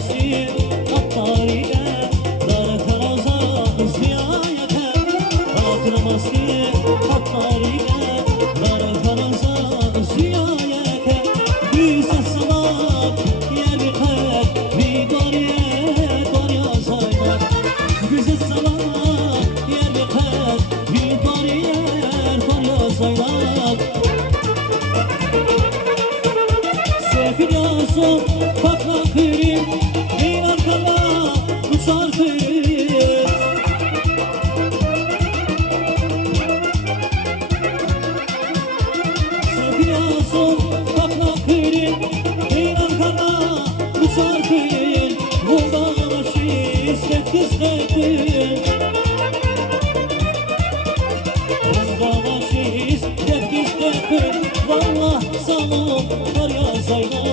Sevdaması hatlarıyla Dara karaza ziyayete Akraması hatlarıyla Dara karaza ziyayete Bize salam yer bir darya saylar Bize salam yer bir darya saylar Sefil yazın bakma kırım Neyin arkada uçar kırım Sefil yazın bakma kırım Neyin arkada uçar kırım Bundan aşı istet kısmettin Bundan aşı istet kısmettin Vallah salım var ya saylar